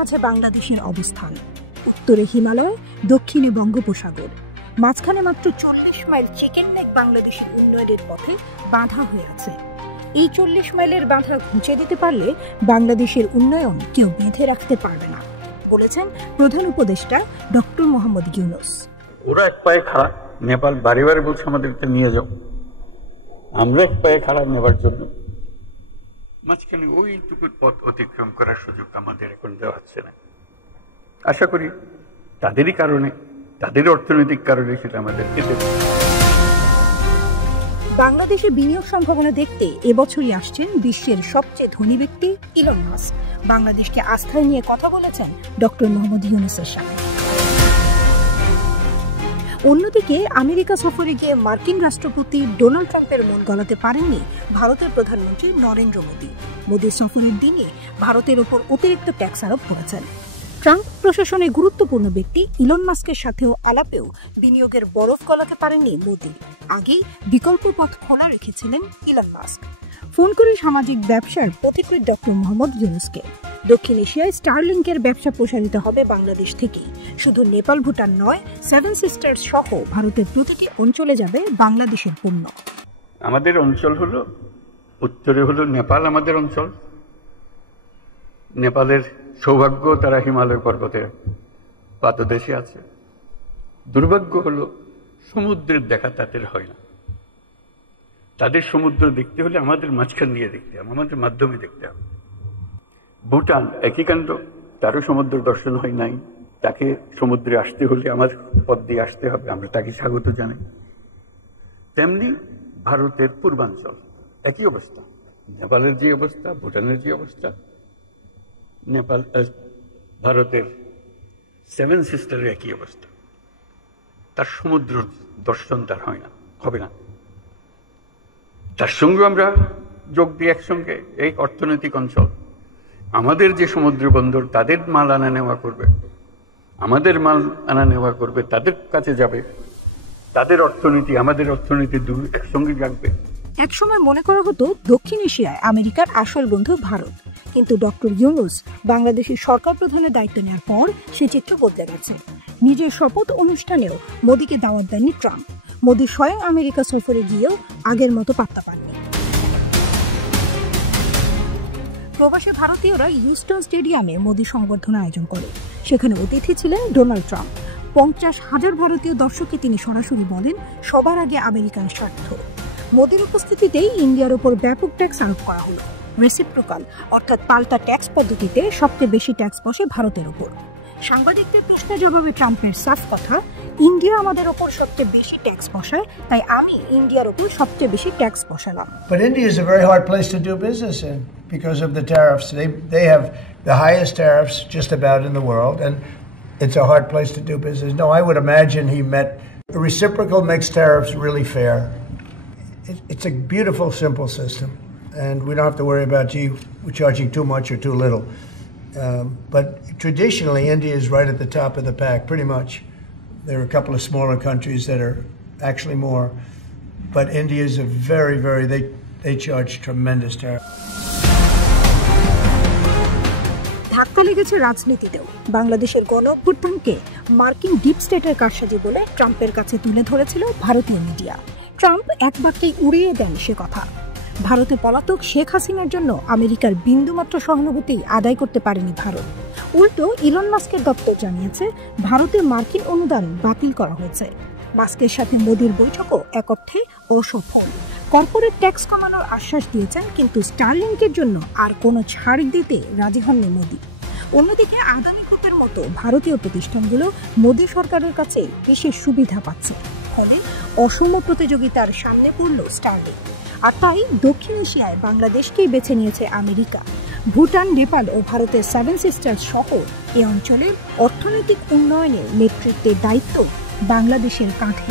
মাঝে বাংলাদেশের অবস্থান। উত্তরে হিমালয়, দক্ষিণে বঙ্গোপসাগর, মাঝখানে মাত্র 40 মাইল চিকেন নেক বাংলাদেশের উন্নয়নের পথে বাধা হয়ে আছে। এই 40 মাইলের বাধা ঘুঁচে দিতে পারলে বাংলাদেশের উন্নয়ন কেউ বেঁধে রাখতে পারবে না, বলেছেন প্রধান উপদেষ্টা ডক্টর মোহাম্মদ ইউনূস। ওরা এক পায়ে খাড়া, নেপাল বারে বারে বলছে আমাদেরকে নিয়ে যাও, আমরা এক পায়ে খাড়া নেবার জন্য মাঝখানে ওইটুকু পথ অতিক্রম করার সুযোগ আমাদের এখন দেওয়া হচ্ছে না। আশা করি তাদেরই কারণে, তাদের অর্থনৈতিক কারণে সেটা আমাদের পেতে। বাংলাদেশের বিনিয়োগ সম্ভাবনা দেখতে এবছরই আসছেন বিশ্বের সবচেয়ে ধনী ব্যক্তি ইলন মাস্ক। বাংলাদেশকে আস্থায় নিয়ে কথা বলেছেন ডক্টর মোহাম্মদ ইউনূসের সাথে। অন্যদিকে আমেরিকা সফরে গিয়ে মার্কিন রাষ্ট্রপতি ডোনাল্ড ট্রাম্পের মন গলাতে পারেননি ভারতের প্রধানমন্ত্রী নরেন্দ্র মোদী। মোদীর সফরের দিনে ভারতের উপর অতিরিক্ত ট্যাক্স আরোপ করেছেন। ট্রাম্প প্রশাসনের গুরুত্বপূর্ণ ব্যক্তি ইলন মাস্কের সাথেও আলাপেও বিনিয়োগের বরফ গলাতে পারেননি মোদী। আগেই বিকল্প পথ খোলা রেখেছিলেন ইলন মাস্ক। ফোন করে সামাজিক ব্যবসার পথিকৃৎ ডক্টর মোহাম্মদ ইউনূসকে। দক্ষিণ এশিয়ায় স্টারলিংকের ব্যবসা প্রসারিত হবে বাংলাদেশ থেকেই। শুধু নেপাল ভুটান নয়, 7 সিস্টার্স সহ ভারতের প্রতিটি অঞ্চলে যাবে বাংলাদেশের পণ্য। আমাদের অঞ্চল হলো, উত্তরে হলো নেপাল আমাদের অঞ্চল। নেপালের সৌভাগ্য তারা হিমালয় পর্বতের পাদদেশে আছে। দুর্ভাগ্য হলো সমুদ্রের দেখা তাদের হয় না। তাদের সমুদ্র দেখতে হলে আমাদের মাঝখান দিয়ে দেখতে হবে, আমাদের মাধ্যমে দেখতে হবে। ভুটান একই কাণ্ড, তারও সমুদ্র দর্শন হয় নাই। তাকে সমুদ্রে আসতে হলে আমার পথ দিয়ে আসতে হবে, আমরা তাকে স্বাগত জানাই। তেমনি ভারতের পূর্বাঞ্চল একই অবস্থা। নেপালের যে অবস্থা, ভুটানের যে অবস্থা, নেপাল ভারতের 7 সিস্টারের একই অবস্থা। তার সমুদ্র দর্শন তার হয় না, হবে না। তার সঙ্গে আমরা যোগ দিই একসঙ্গে এই অর্থনৈতিক অঞ্চল। আমাদের যে সমুদ্র বন্দর, তাদের মাল আনা নেওয়া করবে, আমাদের মাল আনা নেওয়া করবে, তাদের কাছে যাবে। তাদের অর্থনীতি আমাদের অর্থনীতি একসঙ্গে জাগবে। একসময় মনে করা হতো দক্ষিণ এশিয়ায় আমেরিকার আসল বন্ধু ভারত, কিন্তু ডক্টর ইউনূস বাংলাদেশের সরকার প্রধানের দায়িত্ব নেওয়ার পর সে চিত্র বদলে গেছে। নিজের শপথ অনুষ্ঠানেও মোদীকে দাওয়াত দেননি ট্রাম্প। মোদী স্বয়ং আমেরিকা সফরে গিয়েও আগের মতো পাত্তা পাননি। প্রবাসী ভারতীয়রা হিউস্টন স্টেডিয়ামে মোদী সংবর্ধনা আয়োজন করে। সেখানে অতিথি ছিলেন ডোনাল্ড ট্রাম্প। 50,000 ভারতীয় দর্শককে তিনি সরাসরি বলেন, সবার আগে আমেরিকান স্বার্থ। মোদীর উপস্থিতিতেই ইন্ডিয়ার উপর ব্যাপক ট্যাক্স আরোপ করা হলো। রেসিপ্রোকাল অর্থাৎ পাল্টা ট্যাক্স পদ্ধতিতে সবচেয়ে বেশি ট্যাক্স বসে ভারতের উপর। সাংবাদিকদের প্রশ্নের জবাবে ট্রাম্পের সাফ কথা, ইন্ডিয়া আমাদের উপর সবচেয়ে বেশি ট্যাক্স বসায়, তাই আমি ইন্ডিয়ার উপর সবচেয়ে বেশি ট্যাক্স বসালাম। But India is a very hard place to do business in because of the tariffs. They have the highest tariffs just about in the world, and it's a hard place to do business. No, I would imagine he met reciprocal makes tariffs really fair. It's a beautiful, simple system, and we don't have to worry about, gee, we're charging too much or too little. But traditionally, India is right at the top of the pack, pretty much. There are a couple of smaller countries that are actually more, but India is a they charge tremendous tariff. ধাক্কা লেগেছে রাজনীতিতেও। বাংলাদেশের গণ অভ্যুত্থানকে মার্কিন deep স্টেটের কারসাজি বলে ট্রাম্পের কাছে তুলে ধরেছিল ভারতীয় মিডিয়া। ট্রাম্প এক বাক্যেই উড়িয়ে দেন সে কথা। ভারতে পলাতক শেখ হাসিনার জন্য আমেরিকার বিন্দুমাত্র সহানুভূতি আদায় করতে পারেনি ভারত। উল্টো ইলন মাস্কের দপ্তর জানিয়েছে ভারতের মার্কিন অনুদান বাতিল করা হয়েছে। মাস্কের সাথে মোদীর বৈঠকও এক অর্থে অসফল। কর্পোরেট ট্যাক্স কমানোর আশ্বাস দিয়েছেন, কিন্তু স্টারলিংকের জন্য আর কোনো ছাড় দিতে রাজি হননি মোদী। অন্যদিকে আদানি গ্রুপের মতো ভারতীয় প্রতিষ্ঠানগুলো মোদী সরকারের কাছে বিশেষ সুবিধা পাচ্ছে। ফলে অসম প্রতিযোগিতার সামনে পড়ল স্টারলিংক। আর তাই দক্ষিণ এশিয়ায় বাংলাদেশকেই বেছে নিয়েছে আমেরিকা। ভুটান, নেপাল ও ভারতের 7 সিস্টার্স সহ এই অঞ্চলের অর্থনৈতিক উন্নয়নের নেতৃত্বের দায়িত্ব বাংলাদেশের কাঁধে।